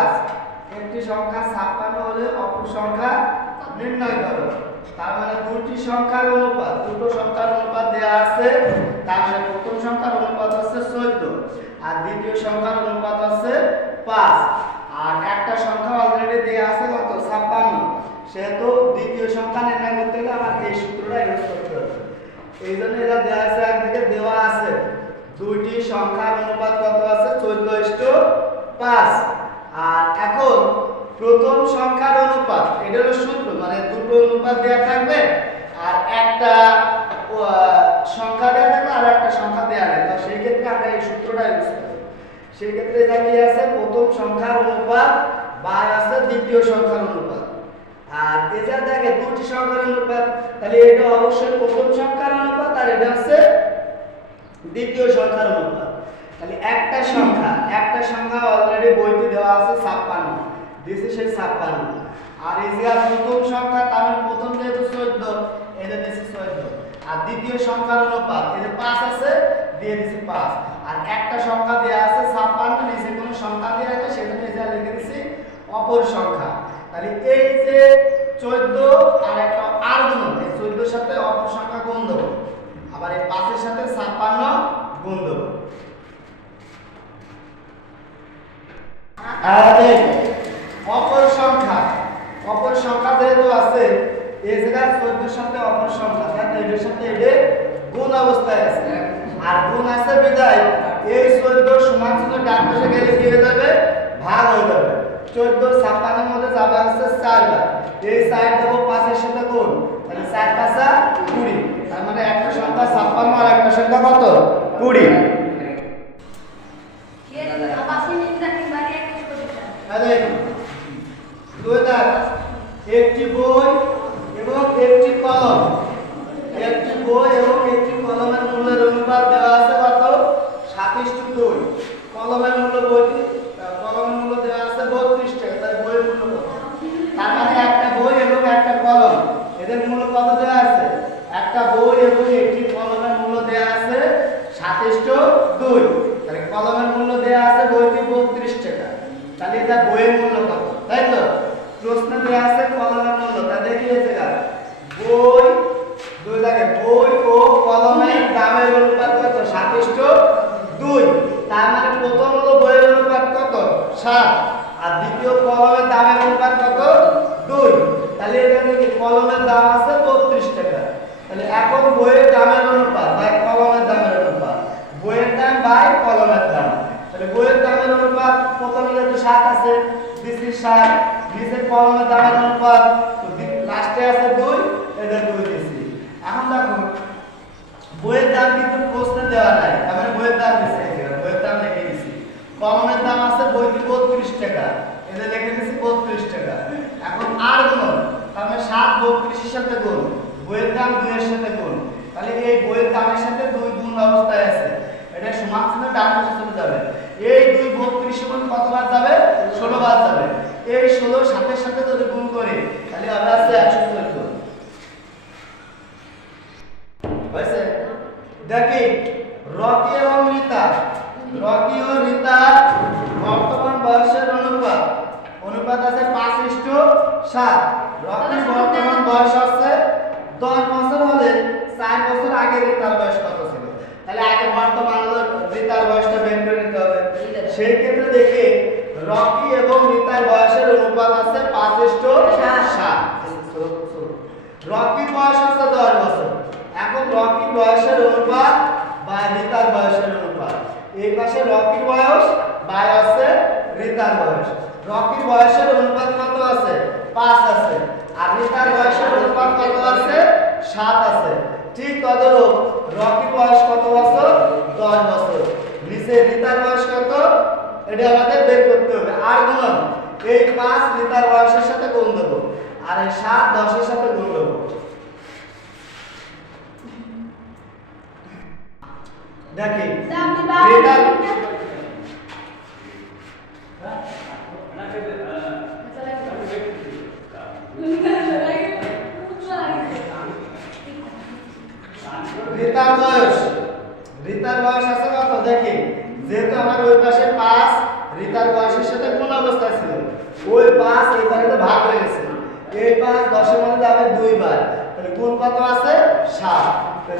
পাঁচ একটি সংখ্যা ছাপ্পান্ন হলে অপর সংখ্যা নির্ণয় করো। তার মানে দুইটি সংখ্যার অনুপাত, দুটো সংখ্যার অনুপাত দেওয়া আছে, তার মানে প্রথম সংখ্যার অনুপাত হচ্ছে চোদ্দ, আর দ্বিতীয় সংখ্যার অনুপাত হচ্ছে পাঁচ। আর একটা সংখ্যা অলরেডি দেওয়া আছে কত? ছাপ্পান্ন। সেহেতু দ্বিতীয় সংখ্যা নির্ণয় করতে গেলে আমাকে এই সূত্রটা ইউজ করতে হবে। এই জন্য এটা দেওয়া আছে একদিকে, দেওয়া আছে। দুইটি সংখ্যার অনুপাত কত আছে? চোদ্দ ইষ্ট পাঁচ। আর এখন প্রথম সংখ্যার অনুপাত, এটা হলো সূত্র মানে দুটো অনুপাত দেওয়া থাকবে, আর একটা সংখ্যা দেওয়া থাকবে আর একটা সংখ্যা দেওয়া নেই। তো সেই ক্ষেত্রে আমরা এই সূত্রটা ইউজ করি সেই ক্ষেত্রে এটা কি আছে? প্রথম সংখ্যার অনুপাত বা আছে দ্বিতীয় সংখ্যার অনুপাত। আর এটা দেখে দুটি সংখ্যার অনুপাত, তাহলে এটা অবশ্যই প্রথম সংখ্যার অনুপাত আর এটা হচ্ছে দ্বিতীয় সংখ্যার অনুপাত। তাহলে একটা সংখ্যা একটা সংখ্যা অলরেডি বইতে দেওয়া আছে ছাপ্পান্ন। দিছে সেই ছাপ্পান্ন। আর এই যে প্রথম সংখ্যা, তার মানে প্রথম যেহেতু চোদ্দ, এটা দিছে চোদ্দ। আর দ্বিতীয় সংখ্যার অনুপাত এই যে পাঁচ আছে, দিয়ে দিছি পাঁচ। আর একটা সংখ্যা দেওয়া আছে ছাপ্পান্ন, নিচে কোনো সংখ্যা দেওয়া আছে সেটা নিচে লিখে দিছি অপর সংখ্যা। তাহলে এই যে চোদ্দ আর একটা আর গুণ এই চোদ্দোর সাথে অপর সংখ্যা গুণ দেবো আবার এই পাঁচের সাথে ছাপ্পান্ন গুণ দেবো আর দেখ, অপর সংখ্যা অপর সংখ্যা যেহেতু আছে এই জায়গায় চোদ্দোর সাথে অপর সংখ্যা তাই না? এটার সাথে এটা গুণ অবস্থায় আছে আর গুণ আছে বিদায় এই চোদ্দ সমান পাশে গেলে কি হয়ে যাবে? ভাগ হয়ে যাবে। চোদ্দ ছাপ্পান্নের মধ্যে যাবে হচ্ছে চারবার এই চার দেবো পাঁচের সাথে গুণ। তাহলে চার পাঁচা কুড়ি। তার মানে একটা সংখ্যা ছাপ্পান্ন আর একটা সংখ্যা কত? কুড়ি। একটি বই এবং একটি কলম একটি বই এবং একটি কলমের মূল্যের অনুপাত দেওয়া আছে কত সাতাশ টু দুই কলমের মূল্য বইটি আহ, কলমের মূল্য দেওয়া আছে বত্রিশ টাকা তাই বইয়ের মূল্য কত তার মানে একটা বই এবং একটা কলম এদের মূল্য কত দেওয়া আছে একটা বই এবং একটি কলমের মূল্য দেওয়া আছে সাতাশ টু দুই তাহলে কলমের মূল্য দেওয়া আছে বইটি বত্রিশ টাকা এটা বইয়ের মূল্য কত? তাই তো? প্রশ্ন দেওয়া আছে কলমের মূল্য। তা দেখিয়েছে গা? বই, দুই লাগে বই ও কলমের দামের অনুপাত কত? সাতিষ্ঠ দুই। তার মানে প্রথম হলো বইয়ের অনুপাত কত? সাত। আর দ্বিতীয় কলমের দামের অনুপাত কত? দুই। তাহলে এখানে কি কলমের দাম আছে? বত্রিশ টাকা। তাহলে এখন বইয়ের দামের অনুপাত বাই কলমের দামের অনুপাত বইয়ের দাম বাই কলমের দাম তাহলে বইয়ের দামের অনুপাত প্রথমে যেহেতু সাত আছে দিছি সাত নিচে কলমের দামের অনুপাত লাস্টে আছে দুই, এদের দুই দিছি। এখন দেখো, বইয়ের দাম কিন্তু প্রশ্নে দেওয়া নাই, তার মানে বইয়ের দাম এই বইয়ের দাম লিখে দিছি। কলমের দাম আছে বইটি বত্রিশ টাকা, এদের লিখে দিছি বত্রিশ টাকা। এখন আর গুণ, তার মানে সাত বত্রিশের সাথে গুণ, বইয়ের দাম দুইয়ের সাথে গুণ। তাহলে এই বইয়ের দামের সাথে দুই গুণ অবস্থায় আছে। এটা সমান চিহ্ন ডান পাশে চলে যাবে। এই দুই বত্রিশ গুণ কতবার যাবে? এই ষোলো সাতের সাথে যদি গুণ করি তাহলে হবে আছে একশো চোদ্দ। হয়েছে? দেখি রকি এবং রিতা রকি ও রিতার বর্তমান বয়সের অনুপাত। অনুপাত আছে পাঁচ ইস্টু সাত। রকির বর্তমান বয়স আছে দশ বছর হলে চার বছর আগে রিতার বয়স কত ছিল? তাহলে আগে বর্তমান হলো রিতার বয়সটা বের করে নিতে হবে। সেই ক্ষেত্রে দেখি রকি এবং রিতার বয়সের অনুপাত আছে পাঁচ ইস্টু সাত রকি বয়স হচ্ছে দশ বছর। এখন রকি বয়সের অনুপাত বা রিতার বয়সের অনুপাত। এই পাশে রকি বয়স, বাই আছে রিতার বয়স। রকি বয়সের অনুপাত কত আছে? পাঁচ আছে। আর রিতার বয়সের অনুপাত কত আছে? সাত আছে। ঠিক তদরূপ রকি বয়স কত বছর? দশ বছর। নিচে রিতার বয়স কত? এটা আমাদের বের করতে হবে। আর গুণ এই পাঁচ রিতার বয়সের সাথে গুণ দেবো। আর এই সাত দশের সাথে গুণ দেবো দেখি। রিতার বয়স। রিতার বয়স আছে কত? দেখি। যেহেতু আমার ওই পাশে পাঁচ, রিতার বয়সের সাথে কোন অবস্থায় ছিল? ওই পাঁচ এই বাড়িতে ভাগ হয়ে গেছে। এই পাঁচ দশের মধ্যে যাবে দুইবার। তাহলে গুণ কত আছে? সাত।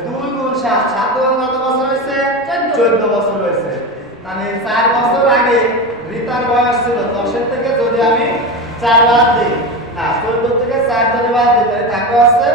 দুই গুণ সাত সাত কত বছর হয়েছে? চোদ্দ। বছর হয়েছে। মানে চার বছর আগে রিতার বয়স ছিল দশের থেকে যদি আমি চার বাদ দিই না চোদ্দ থেকে চার যদি বাদ দিই তাহলে তাকে আছে